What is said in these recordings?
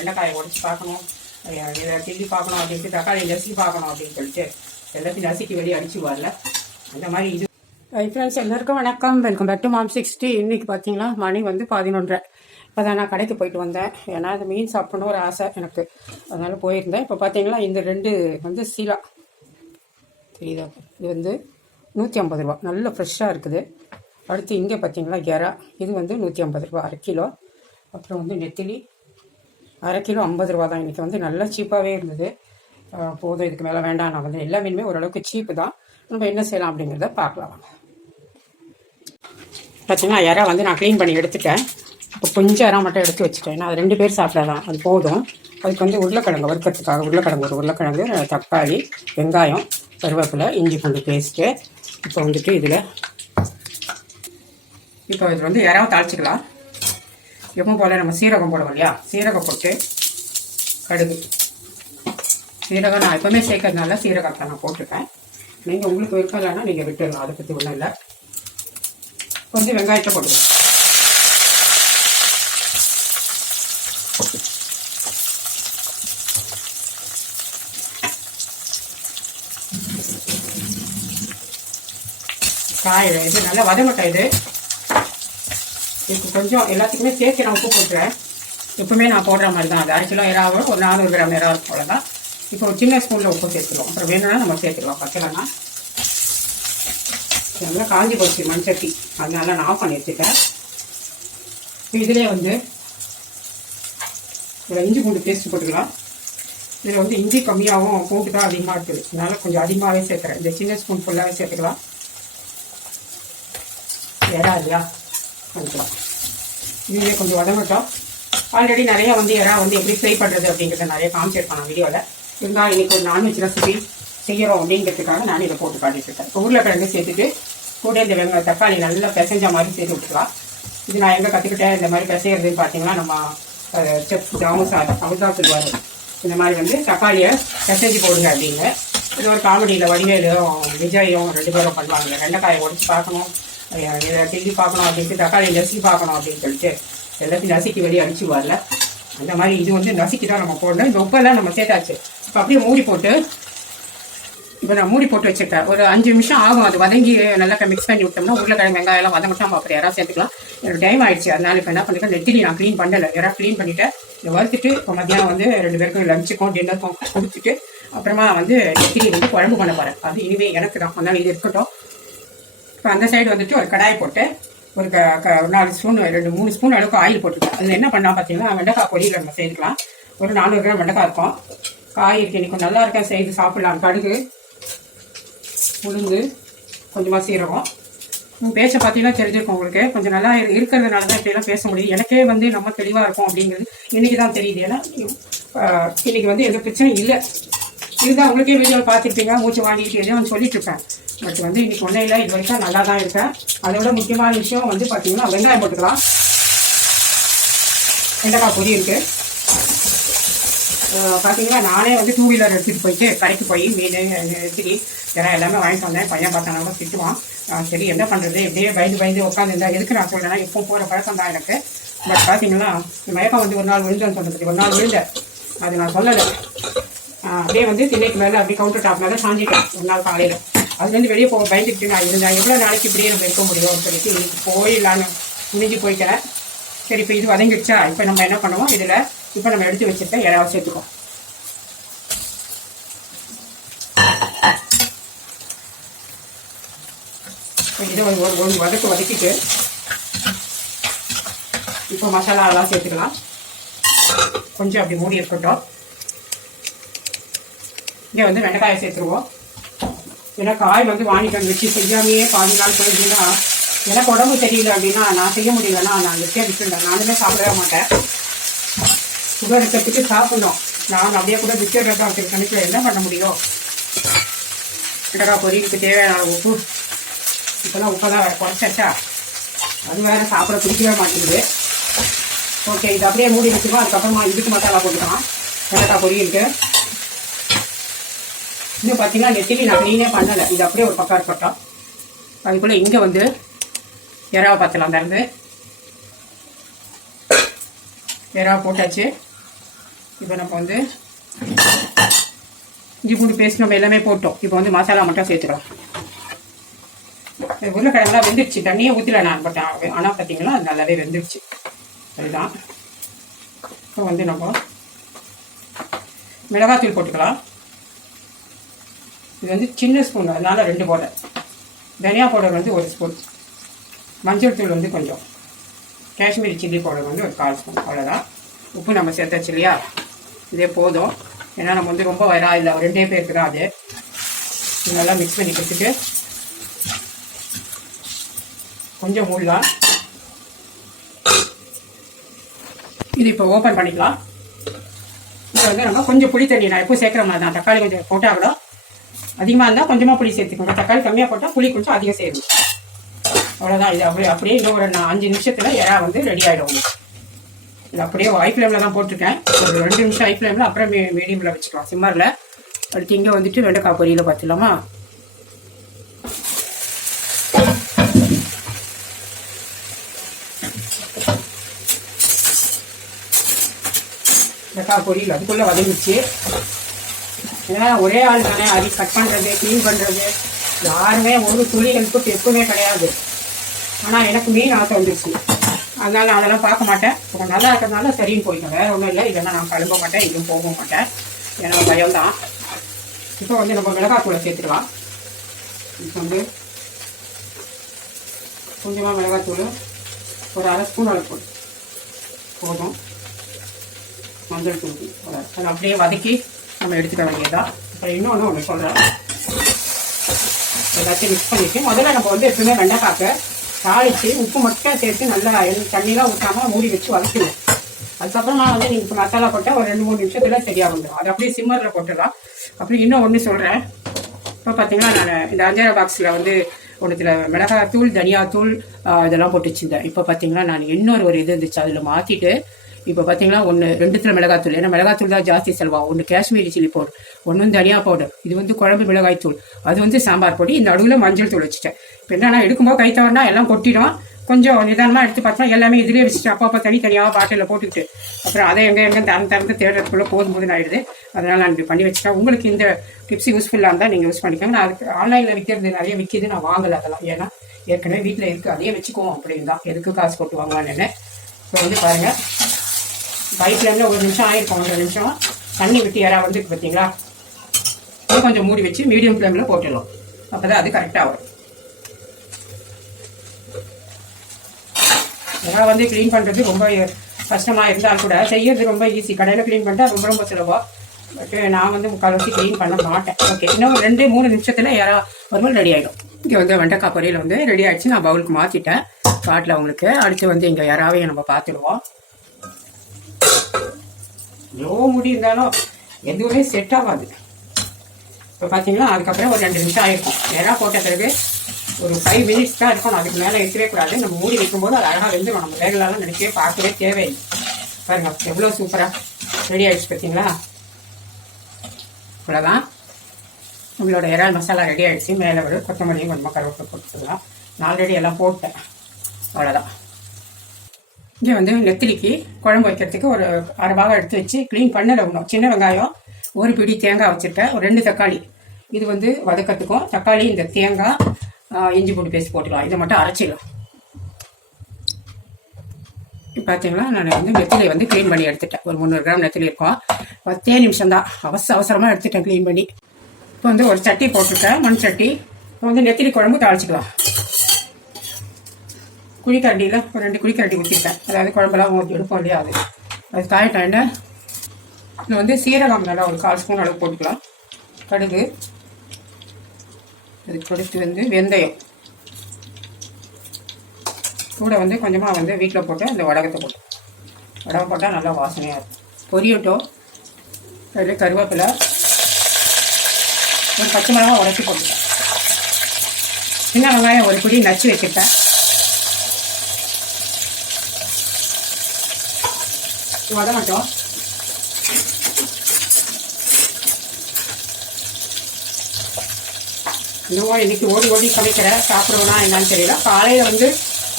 வெண்டைக்காயை உடச்சி பார்க்கணும். இதை கிள்ளி பார்க்கணும் அப்படின்ட்டு தக்காளி நசுக்கி பார்க்கணும் அப்படின்னு சொல்லிட்டு எல்லாத்தையும் நசுக்கி வெளியே அடிச்சு வரல அந்த மாதிரி இது. ஹை ஃப்ரெண்ட்ஸ் எல்லாருக்கும் வணக்கம். Welcome back to mom sixty இன்னைக்கு பார்த்தீங்கன்னா மணி வந்து பதினொன்றரை. இப்போ தான் நான் கடைக்கு போயிட்டு வந்தேன். ஏன்னா அது மீன் சாப்பிடணும் ஒரு ஆசை எனக்கு. அதனால் போயிருந்தேன். இப்போ பார்த்தீங்களா இந்த ரெண்டு வந்து சீலா. தெரியுதா? இது வந்து நூற்றி ஐம்பது ரூபா. நல்ல ஃப்ரெஷ்ஷாக இருக்குது. அடுத்து இங்கே பார்த்தீங்களா கெரா. இது வந்து நூற்றி ஐம்பது ரூபா. அரை கிலோ. அப்புறம் வந்து நெத்திலி. அரை கிலோ ஐம்பது ரூபா தான். இன்றைக்கி வந்து நல்லா சீப்பாகவே இருந்தது. போதும் இதுக்கு மேலே வேண்டாம். நான் வந்து எல்லா மீனுமே ஓரளவுக்கு சீப்பு தான். நம்ம என்ன செய்யலாம் அப்படிங்கிறத பார்க்கலாம் வாங்க. பார்த்தீங்கன்னா இறா வந்து நான் க்ளீன் பண்ணி எடுத்துட்டேன். இப்போ கொஞ்சம் அரை மட்டும் எடுத்து வச்சுட்டேன். ஏன்னா அது ரெண்டு பேர் சாப்பிடலாம். அது போதும். அதுக்கு வந்து உருளைக்கிழங்கு வறுக்கிறதுக்காக உருளைக்கிழங்கு ஒரு உருளைக்கிழங்கு தக்காளி வெங்காயம் கருவேப்பிலை இஞ்சி பூண்டு பேஸ்ட்டு இப்போ வந்துட்டு இதில் இப்போ இது வந்து இறாவை தாளிச்சிக்கலாம். எப்பவும் போல் நம்ம சீரகம் போடுவோம் இல்லையா? சீரகம் போட்டு கடுகு. சீரகம் நான் எப்பவுமே சேர்க்கறதுனால சீரகத்தை நான் போட்டிருக்கேன் நீங்கள் உங்களுக்கு விருப்பம் இல்லைன்னா நீங்கள் விட்டுடலாம் அதை பற்றி ஒன்றும் இல்லை. கொஞ்சம் வெங்காயத்தை போட்டுக்கலாம். காய் இது நல்லா வதமட்டை இது. இப்போ கொஞ்சம் எல்லாத்துக்குமே சேர்த்து நான் உப்பு போட்டுறேன். எப்பவுமே நான் போடுற மாதிரி தான் அது அரை கிலோ இறாவும் ஒரு நானூறு கிராம் இறா போல தான் இப்போ ஒரு சின்ன ஸ்பூனில் உப்பு சேர்த்துருவோம். அப்புறம் வேணும்னா நம்ம சேர்த்துக்கலாம். பக்கலைன்னா நல்லா காஞ்சி போச்சு மண் சட்டி அதனால நான் ஆஃப் பண்ணி வச்சுட்டேன் இப்போ இதிலே வந்து ஒரு இஞ்சி பூண்டு பேஸ்ட் போட்டுக்கலாம். இதில் வந்து இஞ்சி கம்மியாகவும் பூண்டு தான் அதிகமாக இருக்குது. அதனால கொஞ்சம் அதிகமாகவே சேர்க்குறேன். இந்த சின்ன ஸ்பூன் ஃபுல்லாகவே சேர்த்துக்கலாம். இடா இல்லையா? பண்ணிக்கலாம் இதுவே கொஞ்சம் உடம்பட்டோம் ஆல்ரெடி நிறையா வந்து இறா வந்து எப்படி ஃப்ரை பண்ணுறது அப்படிங்கிறத நிறைய காமிச்சிருப்பேன் நான் வீடியோவில் இருந்தால் இன்னைக்கு ஒரு நான்வெஜ் ரெசிபி செய்கிறோம் அப்படிங்கிறதுக்காக நான் இதை போட்டு காட்டிட்டு இருக்கேன் இப்போ உருளைக்கிழங்கு சேர்த்துட்டு கூட இந்த வெங்க தக்காளி நல்லா பிசைஞ்ச மாதிரி சேர்த்து விட்டுக்கலாம் இது நான் எங்கே கற்றுக்கிட்டேன் இந்த மாதிரி பிசைகிறதுன்னு பார்த்தீங்கன்னா நம்ம செஃப் ஜாமு சார் அவர் தான் சொல்லுவார். இந்த மாதிரி வந்து தக்காளியை பிசைஞ்சு போடுங்க அப்படின்னு. இது ஒரு காமெடியில் வடிவேலும் விஜயும் ரெண்டு பேரும் பண்ணுவாங்க. வெண்டைக்காயை உடச்சி பார்க்கணும். இதை கிள்ளி பார்க்கணும் அப்படின்ட்டு தக்காளி நசுக்கி பார்க்கணும் அப்படின்னு சொல்லிட்டு எல்லாத்தையும் நசுக்கி வெளியே அடிச்சு வரல அந்த மாதிரி இது வந்து நசுக்கி தான் நம்ம போடணும். இந்த உப்பெல்லாம் நம்ம சேர்த்தாச்சு. இப்போ அப்படியே மூடி போட்டு இப்போ நான் மூடி போட்டு வச்சுருக்கேன். ஒரு அஞ்சு நிமிஷம் ஆகும். அது வதங்கி நல்லா மிக்ஸ் பண்ணி விட்டோம்னா உருளைக்கிழங்கு வெங்காயம் எல்லாம் வதங்கிட்டோம். நம்ம அப்புறம் யாராவது சேர்த்துக்கலாம். எனக்கு டைம் ஆயிடுச்சு. அதனால இப்போ என்ன பண்ணிருக்கேன் நெத்திலி நான் க்ளீன் பண்ணல. யாராவது க்ளீன் பண்ணிட்டு இதை வறுத்துட்டு இப்போ மத்தியானம் வந்து ரெண்டு பேருக்கும் லஞ்சுக்கும் டின்னருக்கும் கொடுத்துட்டு அப்புறமா வந்து நெத்திலி வந்து குழம்பு பண்ண போகிறேன் அது இனிமே எனக்கு தான். அதனால் இது இருக்கட்டும். இப்போ அந்த சைடு வந்துட்டு ஒரு கடாய் போட்டு ஒரு க க ஒரு நாலு ஸ்பூன் ரெண்டு மூணு ஸ்பூன் அளவுக்கு ஆயில் போட்டுருக்கேன் அதில் என்ன பண்ணலாம் பார்த்தீங்கன்னா வெண்டைக்காய் பொடியில் நம்ம செய்துக்கலாம் ஒரு நானூறு கிராம் வெண்டைக்காய் இருக்கும். காய் இருக்கு இன்னைக்கு நல்லா இருக்கேன் செய்து சாப்பிடலாம். கடுகு உளுந்து கொஞ்சமாக சீரகம். பேச பேச்ச பார்த்தீங்கன்னா தெரிஞ்சிருக்கும் உங்களுக்கு. கொஞ்சம் நல்லா இருக்கிறதுனால தான் இப்படியெல்லாம் பேச முடியும். எனக்கே வந்து நம்ம தெளிவாக இருக்கும் அப்படிங்கிறது இன்னைக்கு தான் தெரியுது. ஏன்னா இன்றைக்கி இன்னைக்கு வந்து எந்த பிரச்சனையும் இல்லை. இதுதான் உங்களுக்கே வீடியோ பார்த்துருப்பீங்க. மூச்சு வாங்கிட்டு எதையும் சொல்லிட்டு இருப்பேன். பட் வந்து இன்னைக்கு ஒன்றும் இல்லை இது வரைக்கும் நல்லா தான் இருக்கேன் அதோட முக்கியமான விஷயம் வந்து பார்த்தீங்கன்னா வெங்காயம் போட்டுக்கலாம். வெண்டைக்காய் பொடி இருக்கு. பார்த்தீங்கன்னா நானே வந்து டூ வீலர் எடுத்துகிட்டு போயிட்டு கடைக்கு போய் மீன் நெத்திரி இதெல்லாம் எல்லாமே வாங்கிட்டு வந்தேன். பையன் பார்த்தானா கூட திட்டுவான். சரி என்ன பண்ணுறது எப்படியே பயந்து பயந்து உட்காந்துருந்தா எதுக்கு நான் சொல்கிறேன்னா எப்போ போகிற பழக்கம் தான் எனக்கு. பட் பார்த்தீங்கன்னா மயக்கம் வந்து ஒரு நாள் விழுந்தேன்னு சொல்கிறது ஒரு நாள் விழுந்தேன். அது நான் சொல்லலை. அப்படியே வந்து திண்ணைக்கு மேலே அப்படியே கவுண்டர் டாப் மேலே சாஞ்சிட்டேன். ஒரு நாள் காலையில். அதுலேருந்து வெளியே போக பயந்துக்கிட்டு நான் இருந்தேன். எவ்வளோ நாளைக்கு இப்படியே நம்ம இருக்க முடியும்னு சொல்லிட்டு இன்னைக்கு போயிடலான்னு முடிஞ்சு போய்க்கிறேன் சரி இப்போ இது வதங்கிடுச்சா? இப்போ நம்ம என்ன பண்ணுவோம்? இதில் இப்போ நம்ம எடுத்து வச்சிருக்க இறாவை சேர்த்துக்கோம் இதை ஒரு ஒரு ஒரு வதக்கு வதக்கிட்டு இப்போ மசாலா சேர்த்துக்கலாம். கொஞ்சம் அப்படி மூடி இருக்கட்டும். இங்கே வந்து வெண்டைக்காயை சேர்த்துருவோம். ஏன்னா காய் வந்து வாங்கிட்டு வந்து வச்சு செய்யாமையே பாதி நாள் போயிருந்தீங்கன்னா எனக்கு உடம்பு தெரியல அப்படின்னா நான் செய்ய முடியலன்னா நான் வெட்டியாக விட்டுருந்தேன். நானுமே சாப்பிடவே மாட்டேன். சுகர் இருக்கிறதுக்கு சாப்பிடணும். நான் அப்படியே கூட விட்டுறதா சரி கணக்கில் என்ன பண்ண முடியும்? மிளகாய் பொரியலுக்கு தேவையான உப்பு. இப்போலாம் உப்பு தான் குறைச்சாச்சா? அது வேறு சாப்பிட பிடிக்கவே மாட்டேங்குது. ஓகே இது அப்படியே மூடி வச்சுக்கோ அதுக்கப்புறமா இதுக்கு மசாலா போட்டுக்கலாம். மிளகாய் பொரியலுக்கு இன்னும் பார்த்தீங்கன்னா நெத்திலி நான் க்ளீனே பண்ணலை. இது அப்படியே ஒரு பக்கம் இருக்கட்டும். அதுக்குள்ளே இங்கே வந்து இறாவை பார்த்துலாம். திறந்து இறாவை போட்டாச்சு. இப்போ நம்ம வந்து இஞ்சி பூண்டு பேஸ்ட் நம்ம எல்லாமே போட்டோம். இப்போ வந்து மசாலா மட்டும் சேர்த்துக்கலாம் உருளைக்கிழங்குலாம் வெந்துடுச்சு தண்ணியே ஊற்றல நான் பட் ஆனால் பார்த்தீங்கன்னா அது நல்லாவே வெந்துடுச்சு அதுதான். இப்போ வந்து நம்ம மிளகாத்தூள் போட்டுக்கலாம். இது வந்து சின்ன ஸ்பூன் அதனால் ரெண்டு பவுடர் தனியா பவுடர் வந்து ஒரு ஸ்பூன் மஞ்சள் தூள் வந்து கொஞ்சம். காஷ்மீரி சில்லி பவுடர் வந்து ஒரு கால் ஸ்பூன் அவ்வளோதான் உப்பு நம்ம சேர்த்தாச்சு இல்லையா? இதே போதும். ஏன்னா நம்ம வந்து ரொம்ப வரா இல்லை ரெண்டே பேருக்கு தான் அது. நல்லா மிக்ஸ் பண்ணி கொடுத்துட்டு கொஞ்சம் மூடலாம். இது இப்போ ஓப்பன் பண்ணிக்கலாம். இது வந்து நம்ம கொஞ்சம் புளி தண்ணி நான் எப்போ சேர்க்குற மாதிரி தான். தக்காளி கொஞ்சம் போட்டால் கூட அதிகமாக இருந்தால் கொஞ்சமாக புளி சேர்த்துக்கோங்க. தக்காளி கம்மியாக போட்டால் புளி கொஞ்சம் அதிகம் சேரும். அவ்வளோதான் இது அப்படியே அப்படியே இன்னும் ஒரு நான் அஞ்சு நிமிஷத்தில் இறா வந்து ரெடி ஆகிடும் இது அப்படியே ஹை ஃப்ளேமில் தான் போட்டிருக்கேன். ஒரு ரெண்டு நிமிஷம் ஹை ஃப்ளேமில் அப்புறம் மீ மீடியமில் வச்சுக்கலாம். சிம்மரில் அடுத்து இங்கே வந்துட்டு வெண்டைக்காய் பொரியல பார்த்துலாமா வெண்டைக்காய் பொரியல் அதுக்குள்ளே வதங்கிச்சு ஏன்னா ஒரே ஆள் தானே. அரி கட் பண்ணுறது க்ளீன் பண்ணுறது யாருமே ஒரு துளி ஹெல்ப்புக்கு எப்பவுமே கிடையாது. ஆனால் எனக்கு மீன் ஆசை வந்துருச்சு. அதனால் நான் அதெல்லாம் பார்க்க மாட்டேன். இப்போ நல்லா இருக்கிறதுனால சரின்னு போயிட்டேன். வேறு ஒன்றும் இல்லை. இதெல்லாம் நான் கிளம்ப மாட்டேன். இதுவும் போக மாட்டேன். எனக்கு பயம் தான் இப்போ வந்து நம்ம மிளகாத்தூளை சேர்த்துக்கலாம். இப்போ வந்து கொஞ்சமாக மிளகாத்தூள் ஒரு அரை ஸ்பூன் அளவு போதும். போதும். மஞ்சள் தூள் அப்படியே வதக்கி நம்ம எடுத்துக்க வேண்டியதா அப்புறம் இன்னொன்று ஒன்று சொல்கிறேன் எல்லாத்தையும் மிக்ஸ் பண்ணிவிட்டு முதல்ல நம்ம வந்து எப்பவுமே வெண்டைக்காக்க தாளித்து உப்பு மட்டும் சேர்த்து நல்லா எண்ணெய் தண்ணிலாம் ஊற்றாம மூடி வச்சு வதக்கணும். அதுக்கப்புறமா வந்து நீங்கள் இப்போ மசாலா போட்டால் ஒரு ரெண்டு மூணு நிமிஷத்தில் சரியாக வந்துடும் அது அப்படியே சிம்மரில் போட்டுடலாம். அப்படி இன்னும் ஒன்று சொல்கிறேன் இப்போ பார்த்தீங்கன்னா நான் இந்த அஞ்சாயிரம் பாக்ஸில் வந்து ஒன்றுத்தில் மிளகாத்தூள் தனியாத்தூள் இதெல்லாம் போட்டு வச்சுருந்தேன். இப்போ பார்த்தீங்கன்னா நான் இன்னொரு ஒரு இது இருந்துச்சு. அதில் மாற்றிட்டு இப்போ பார்த்தீங்கன்னா ஒன்று ரெண்டுத்துல மிளகாத்தூள் ஏன்னா மிளகாத்தூள் தான் ஜாஸ்தி செலவாகும் ஒன்று காஷ்மீரி சில்லி பவுடர் ஒன்று வந்து தனியா பவுடர் இது வந்து குழம்பு மிளகாய் தூள். அது வந்து சாம்பார் பொடி. இந்த அடுவில் மஞ்சள் தூள் வச்சுட்டேன். இப்போ என்னன்னா எடுக்கும்போது கை தவறுனா எல்லாம் கொட்டிடும். கொஞ்சம் நிதானமாக எடுத்து பார்த்தா எல்லாமே இதுலேயே வச்சுட்டு அப்போ அப்போ தனித்தனியாக பாட்டிலில் போட்டுக்கிட்டு. அப்புறம் அதை எங்கே எங்கே தரம் திறந்து தேடுறதுக்குள்ளே போதும் போதும் ஆயிடுது. அதனால் நான் இப்படி பண்ணி வச்சுட்டேன். உங்களுக்கு இந்த டிப்ஸ் யூஸ்ஃபுல்லாக இருந்தால் நீங்கள் யூஸ் பண்ணிக்கோங்க. நான் அதுக்கு ஆன்லைனில் விற்கிறது நிறைய விற்கிது நான் வாங்கலை அதெல்லாம். ஏன்னா ஏற்கனவே வீட்டில் இருக்குது அதையே வச்சுக்குவோம் அப்படின்னு தான் எதுக்கு காசு போட்டு வாங்கலான்னு இப்போ வந்து பாருங்கள் ஹை ஃப்ளேமில் ஒரு நிமிஷம் ஆயிருக்கும் ஒன்றரை நிமிஷம். தண்ணி விட்டு யாராக வந்துருக்கு பார்த்தீங்களா இன்னும் கொஞ்சம் மூடி வச்சு மீடியம் ஃப்ளேமில் போட்டுடலாம். அப்போ தான் அது கரெக்டாக வரும். இதெல்லாம் வந்து க்ளீன் பண்ணுறது ரொம்ப கஷ்டமாக இருந்தால் கூட செய்யறது ரொம்ப ஈஸி கடையில் க்ளீன் பண்ணிட்டா ரொம்ப ரொம்ப சுலபம். பட் நான் வந்து முக்கால்வாசி க்ளீன் பண்ண மாட்டேன். ஓகே இன்னும் ரெண்டு மூணு நிமிஷத்தில் யாரா வரும்போது ரெடி ஆகிடும் இங்கே வந்து வெண்டைக்காய் பொரியல் வந்து ரெடி ஆகிடுச்சு நான் பவுலுக்கு மாற்றிட்டேன் காட்டில் உங்களுக்கு அடுத்து வந்து இங்கே யாராவையும் நம்ம பார்த்துடுவோம் எவ்வளோ முடி இருந்தாலும் எதுவுமே செட் ஆகாது. இப்போ பார்த்தீங்களா அதுக்கப்புறம் ஒரு ரெண்டு நிமிஷம் ஆகிருக்கும் நேராக போட்ட பிறகு ஒரு ஃபைவ் மினிட்ஸ் தான் இருக்கும். அதுக்கு மேலே எடுக்கவே கூடாது. நம்ம மூடி வைக்கும்போது அது அழகாக வெந்துடும் நம்ம வேகலாம் நினைக்கவே பார்க்கவே தேவையில்லை. பாருங்கள் எவ்வளோ சூப்பராக ரெடி ஆகிடுச்சு பார்த்தீங்களா இவ்வளோதான் உங்களோட இறால் மசாலா ரெடி ஆகிடுச்சு மேலே ஒரு கொத்தமல்லியும் கொஞ்சமாக கருவேப்பிலை போட்டுக்கலாம் நான் ஆல்ரெடி எல்லாம் போட்டேன். அவ்வளோதான் இங்கே வந்து நெத்திலிக்கு குழம்பு வைக்கிறதுக்கு ஒரு அரை பாகம் எடுத்து வச்சு க்ளீன் பண்ண ஒன்றும் சின்ன வெங்காயம் ஒரு பிடி தேங்காய் வச்சுருக்கேன். ஒரு ரெண்டு தக்காளி. இது வந்து வதக்கிறதுக்கும் தக்காளி இந்த தேங்காய் இஞ்சி பூண்டு பேஸ்ட் போட்டுக்கலாம். இதை மட்டும் அரைச்சிடலாம். இப்போ பார்த்தீங்களா நான் வந்து நெத்திலை வந்து க்ளீன் பண்ணி எடுத்துட்டேன். ஒரு முந்நூறு கிராம் நெத்திலி இருக்கும். பத்தே நிமிஷம் தான். அவசர அவசரமாக எடுத்துட்டேன் க்ளீன் பண்ணி. இப்போ வந்து ஒரு சட்டி போட்டிருக்கேன். மண் சட்டி. இப்போ வந்து நெத்திலி குழம்பு தாளிச்சிக்கலாம். குழிக்கரண்டியில் ஒரு ரெண்டு குழிக்கரண்டி ஊற்றிருக்கேன் அதாவது குழம்பெல்லாம் ஊற்றி எடுப்போம் இல்லையா அது அது காயட்டும் இது வந்து சீரகம் நல்லா ஒரு கால் ஸ்பூன் அளவு போட்டுக்கலாம். கடுகு. அதுக்கு கொடுத்து வந்து வெந்தயம். கூட வந்து கொஞ்சமாக வந்து வீட்டில் போட்டு அந்த வடகத்தை போட்டு. வடகம் போட்டால் நல்லா வாசனையாக இருக்கும். பொரியட்டும் அதில் கருவேப்பிலை ஒரு பச்சை மிளகாய் உடச்சி போட்டுட்டேன். சின்ன வெங்காயம் ஒரு குடி நச்சு வச்சுருப்பேன் வதங்கட்டும் இன்னும் இன்றைக்கி ஓடி ஓடி சமைக்கிறேன் சாப்பிடுவேனா என்னன்னு தெரியல. காலையில் வந்து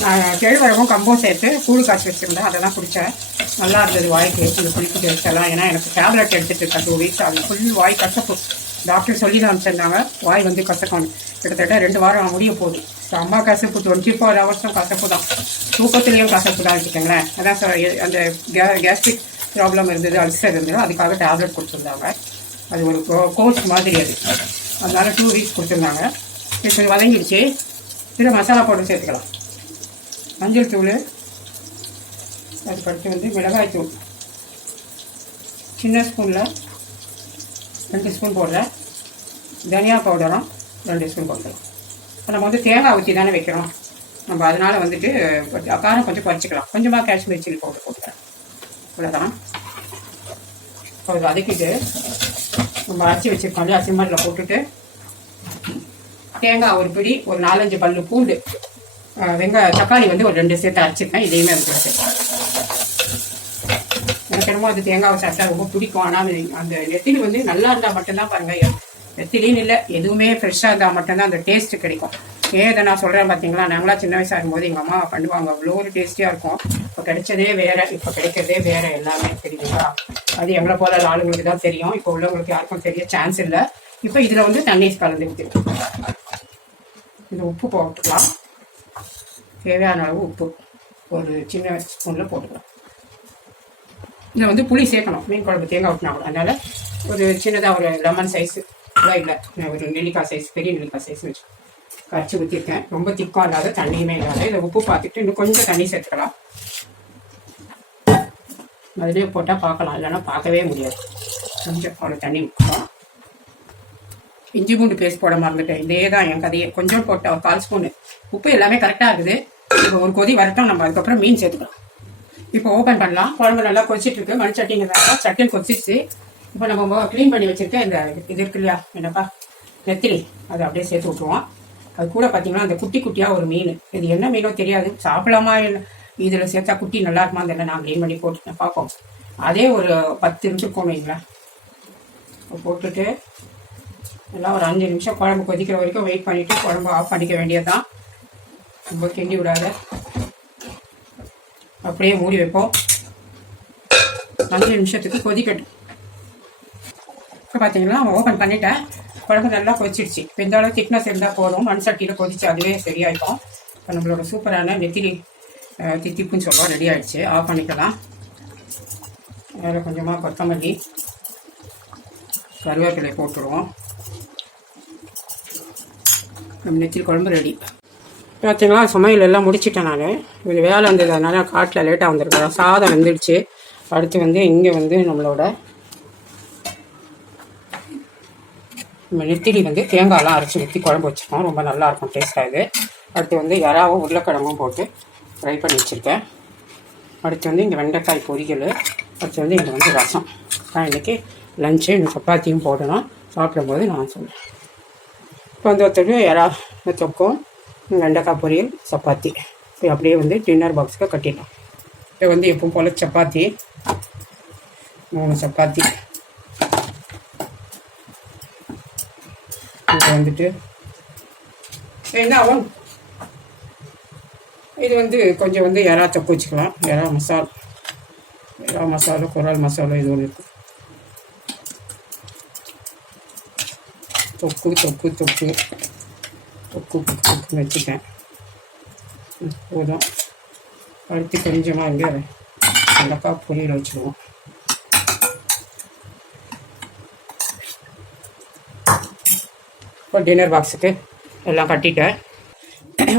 நான் கேழ்வரகும் கம்பும் சேர்த்து கூழ் காய்ச்சி வச்சுருந்தேன். அதை தான் குடித்தேன் நல்லா இருந்தது வாய்க்கு. இந்த புளிப்பு டேஸ்ட் எல்லாம் ஏன்னா எனக்கு டேப்லெட் எடுத்துகிட்டு இருக்கேன் டூ வீக்ஸ் அது ஃபுல் வாய் கசப்பு. டாக்டர் சொல்லி தான் அனுப்பிச்சிருந்தாங்க. வாய் வந்து கசக்கணும் கிட்டத்தட்ட ரெண்டு வாரம் முடிய போகுது. அம்மா கசப்பு டுவெண்ட்டி ஃபோர் ஹவர்ஸும் கசப்பு தான் தூக்கத்துலேயும் கசப்பு தான் வச்சுக்கோங்களேன். அதான் சார் அந்த கே கேஸ்ட்ரிக் ப்ராப்ளம் இருந்தது அல்சர் இருந்தது. அதுக்காக டேப்லெட் கொடுத்துருந்தாங்க. அது ஒரு கோர்ஸ் மாதிரி அது. அதனால டூ வீக்ஸ் கொடுத்துருந்தாங்க. இது கொஞ்சம் வதங்கிடுச்சு. இதில் மசாலா பவுடர் சேர்த்துக்கலாம். மஞ்சள் தூள் அதுக்கடுத்து வந்து மிளகாய் தூள் சின்ன ஸ்பூனில் ரெண்டு ஸ்பூன் போடுறேன். தனியா பவுடரும் ரெண்டு ஸ்பூன் போட்டுக்கலாம். இப்போ நம்ம வந்து தேங்காய் ஊற்றி தானே வைக்கிறோம். நம்ம அதனால வந்துட்டு கொஞ்சம் காரம் கொஞ்சம் குறைச்சிக்கலாம். கொஞ்சமாக காஷ்மீர் சில்லி பவுடர் போட்டுக்கிறேன். இவ்வளோதான் இப்போ வதக்கிட்டு நம்ம அரைச்சி வச்சுருக்கோம் இல்லையா சிம்மரில் போட்டுட்டு தேங்காய் ஒரு பிடி ஒரு நாலஞ்சு பல்லு பூண்டு வெங்காய தக்காளி வந்து ஒரு ரெண்டு சேர்த்து அரைச்சிருக்கேன். இதையுமே வந்து எனக்கு என்னமோ அது தேங்காவை சாப்பிட்டா ரொம்ப பிடிக்கும். ஆனால் அந்த நெத்திலி வந்து நல்லா இருந்தால் மட்டும்தான் பாருங்க திடீர்னு இல்லை எதுவுமே ஃப்ரெஷ்ஷாக இருந்தால் மட்டும்தான் அந்த டேஸ்ட் கிடைக்கும். ஏன் இதை நான் சொல்கிறேன் பார்த்தீங்களா நாங்களா சின்ன வயசாக இருக்கும்போது எங்கள் அம்மா பண்ணுவாங்க. அவ்வளோ ஒரு டேஸ்டியாக இருக்கும். இப்போ கிடைச்சதே வேறு இப்போ கிடைக்கிறதே வேறு எல்லாமே தெரியுங்களா அது எங்களை போல ஆளுங்களுக்கு தான் தெரியும். இப்போ உள்ளவங்களுக்கு யாருக்கும் தெரிய சான்ஸ் இல்லை. இப்போ இதில் வந்து தண்ணீர் கலந்து ஊற்றிருக்கோம் இது உப்பு போட்டுக்கலாம். தேவையான அளவு உப்பு. ஒரு சின்ன ஸ்பூனில் போட்டுக்கலாம். இதில் வந்து புளி சேர்க்கணும். மீன் குழம்பு தேங்காய் ஊற்றினா கூட. அதனால் ஒரு சின்னதாக ஒரு லெமன் சைஸு கூட இல்லை. ஒரு நெல்லிக்காய் சைஸ் பெரிய நெல்லிக்காய் சைஸ் வச்சு கரைச்சி ஊற்றிருக்கேன் ரொம்ப திக்கம் இல்லாத தண்ணியுமே இல்லாத. இதை உப்பு பார்த்துட்டு இன்னும் கொஞ்சம் தண்ணி சேர்த்துக்கலாம். அதுலேயே போட்டால் பார்க்கலாம். இல்லைன்னா பார்க்கவே முடியாது. கொஞ்சம் அவ்வளோ தண்ணி ஊற்றலாம் இஞ்சி பூண்டு பேஸ்ட் போட மறந்துட்டேன். இதே தான் என் கதையை. கொஞ்சம் போட்ட ஒரு கால் ஸ்பூனு. உப்பு எல்லாமே கரெக்டாக இருக்குது. இப்போ ஒரு கொதி வரட்டும். நம்ம அதுக்கப்புறம் மீன் சேர்த்துக்கலாம். இப்போ ஓப்பன் பண்ணலாம். குழம்பு நல்லா கொதிச்சிட்டு இருக்கு. மண் சட்டிங்கிறதால சட்டின் கொதிச்சிச்சு இப்போ நம்ம க்ளீன் பண்ணி வச்சுருக்க இந்த இது இருக்கு இல்லையா? என்னப்பா? நெத்திலி. அதை அப்படியே சேர்த்து விட்ருவோம் அது கூட பார்த்தீங்கன்னா அந்த குட்டி குட்டியாக ஒரு மீன். இது என்ன மீனோ தெரியாது. சாப்பிடலாமா இல்லை இதில் சேர்த்தா குட்டி நல்லா இருக்குமா? தெரியல நான் க்ளீன் பண்ணி போட்டு பார்ப்போம். அதே ஒரு பத்து நிமிஷம் போனீங்களா போட்டுட்டு எல்லாம் ஒரு அஞ்சு நிமிஷம் குழம்பு கொதிக்கிற வரைக்கும் வெயிட் பண்ணிவிட்டு குழம்பு ஆஃப் பண்ணிக்க வேண்டியதுதான். ரொம்ப கிண்டி விடாத. அப்படியே மூடி வைப்போம். அஞ்சு நிமிஷத்துக்கு கொதிக்கட்டும். இப்போ பார்த்தீங்கன்னா ஓப்பன் பண்ணிட்டேன் குழம்பு நல்லா கொதிச்சிடுச்சு. இப்போ இந்த அளவு திக்னஸ் இருந்தால் போதும். மண் சட்டியில் கொதிச்சு அதுவே சரியாயிடும். இப்போ நம்மளோட சூப்பரான நெத்திலி தித்திப்புன்னு சொல்லுவோம் ரெடி ஆகிடுச்சு ஆஃப் பண்ணிக்கலாம். அதில் கொஞ்சமாக கொத்தமல்லி கருவேப்பிலை போட்டுருவோம். நம்ம நெத்திலி குழம்பு ரெடி. பார்த்தீங்களா சமையல் எல்லாம் முடிச்சிட்டேன் நான். கொஞ்சம் வேலை வந்தது அதனால் காட்டில் லேட்டாக வந்திருக்கேன் சாதம் வந்துடுச்சு. அடுத்து வந்து இங்கே வந்து நம்மளோட நம்ம நெத்திலி வந்து தேங்காயெல்லாம் அரைச்சி ஊற்றி குழம்பு வச்சுருக்கோம். ரொம்ப நல்லாயிருக்கும் டேஸ்ட்டாக இது. அடுத்து வந்து இறாவும் உருளைக்கிழங்கும் போட்டு ஃப்ரை பண்ணி வச்சுருக்கேன். அடுத்து வந்து இங்கே வெண்டைக்காய் பொரியல் அடுத்து வந்து இங்கே வந்து ரசம். நான் இன்றைக்கி லஞ்சு இன்னும் சப்பாத்தியும் போடணும். சாப்பிடும்போது நான் சொல்கிறேன் இப்போ வந்து ஒருத்தர் இறா தொக்கும் வெண்டைக்காய் பொரியல் சப்பாத்தி இப்போ அப்படியே வந்து டின்னர் பாக்ஸுக்கு கட்டிடலாம் இப்போ வந்து எப்பவும் போல் சப்பாத்தி மூணு சப்பாத்தி. இது வந்துட்டு. என்ன ஆகும் இது வந்து கொஞ்சம் வந்து எறா தொக்கு வச்சுக்கலாம். எறா மசால். எறா மசாலா குரால் மசாலா இது ஒன்று இருக்குது தொக்கு தொக்கு தொக்கு. தொக்கு தொக்குன்னு வச்சுட்டேன். போதும். அடுத்து கொஞ்சமாக இங்கே வெண்டைக்காய் பொரியல் வச்சுருவோம் இப்போ டின்னர் பாக்ஸுக்கு எல்லாம் கட்டிட்டேன்.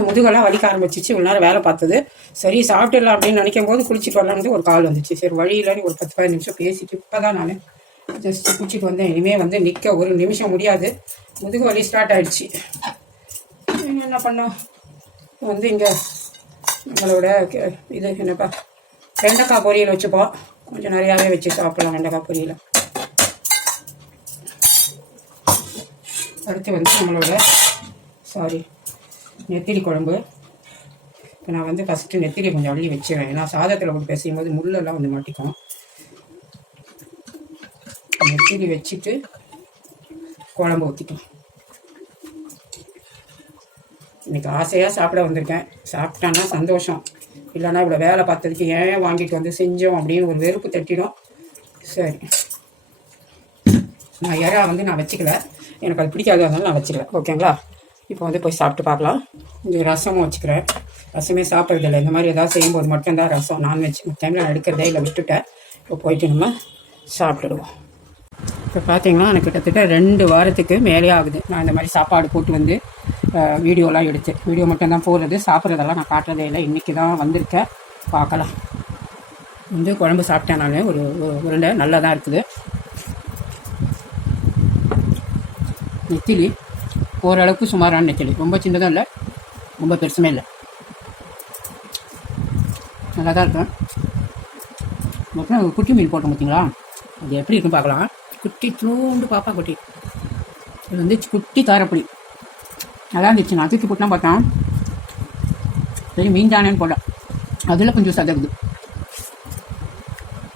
முதுகெல்லாம் வலிக்க ஆரம்பிச்சிச்சு. இவ்வளோ நேரம் வேலை பார்த்தது. சரி சாப்பிட்டுடலாம் அப்படின்னு நினைக்கும் போது குளிச்சுட்டு வரலான்னு ஒரு கால் வந்துச்சு. சரி வழி இல்லைன்னு ஒரு பத்து பதினஞ்சு நிமிஷம் பேசிட்டு இப்போ தான் நான் ஜஸ்ட் குளிச்சுட்டு வந்தேன். இனிமேல் வந்து நிற்க ஒரு நிமிஷம் முடியாது. முதுகு வலி ஸ்டார்ட் ஆயிடுச்சு. என்ன பண்ணோம்? வந்து இங்கே நம்மளோட இது என்னப்பா? வெண்டைக்காய் பொரியல் வச்சுப்போம். கொஞ்சம் நிறையாவே வச்சு சாப்பிட்லாம் வெண்டைக்காய் பொரியலை. அடுத்து வந்து நம்மளோட சாரி நெத்திலி குழம்பு. இப்போ நான் வந்து ஃபஸ்ட்டு நெத்திரி கொஞ்சம் அள்ளி வச்சிடுறேன் ஏன்னா சாதத்தில் போட்டு பிசையும் போது முள்ளெல்லாம் வந்து மாட்டிக்கும். நெத்திரி வச்சுட்டு குழம்பு ஊற்றிக்கலாம் இன்னைக்கு ஆசையாக சாப்பிட வந்திருக்கேன். சாப்பிட்டான்னா சந்தோஷம். இல்லைன்னா இவ்வளோ வேலை பார்த்ததுக்கு ஏன் வாங்கிட்டு வந்து செஞ்சோம் அப்படின்னு ஒரு வெறுப்பு தட்டிடும். சரி. நான் இறா வந்து நான் வச்சுக்கல. எனக்கு அது பிடிக்காததுனால நான் வச்சுக்கல ஓகேங்களா? இப்போ வந்து போய் சாப்பிட்டு பார்க்கலாம். இது ரசமும் வச்சுக்கிறேன். ரசமே சாப்பிட்றதில்ல இந்த மாதிரி ஏதாவது செய்யும்போது மட்டும்தான் ரசம் நான்வெஜ் டைமில் நான் எடுக்கிறதே இல்லை விட்டுட்டேன். இப்போ போயிட்டு நம்ம சாப்பிட்டுடுவோம். இப்போ பார்த்தீங்கன்னா எனக்கு கிட்டத்தட்ட ரெண்டு வாரத்துக்கு மேலே ஆகுது. நான் இந்த மாதிரி சாப்பாடு போட்டு வந்து வீடியோலாம் எடுத்து. வீடியோ மட்டும்தான் போடுறது. சாப்பிட்றதெல்லாம் நான் காட்டுறதே இல்லை. இன்றைக்கி தான் வந்திருக்கேன். பார்க்கலாம். வந்து குழம்பு சாப்பிட்டேன் நான். ஒரு ஒரு உருண்டை நல்லா தான் இருக்குது. நெத்திலி ஓரளவுக்கு சுமாரான நெத்திலி. ரொம்ப சின்னதும் இல்லை. ரொம்ப பெருசுமே இல்லை. நல்லா தான் இருக்கும் அப்புறம் குட்டி மீன் போட்டோம் பார்த்தீங்களா அது எப்படி இருக்குன்னு பார்க்கலாம். குட்டி தூண்டு பாப்பா குட்டி. இது வந்து குட்டி காரப்பொடி நல்லா இருந்துச்சு. நான் தூக்கி போட்டுலாம் பார்த்தேன். சரி மீன் தானேன்னு போட்டேன் அதில் கொஞ்சம் சதகுது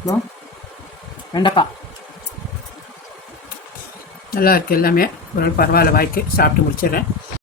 ஹலோ வெண்டைக்காய். நல்லா இருக்குது எல்லாமே. ஒரு பரவாயில்ல வாய்க்கு. சாப்பிட்டு முடிச்சிடுறேன்.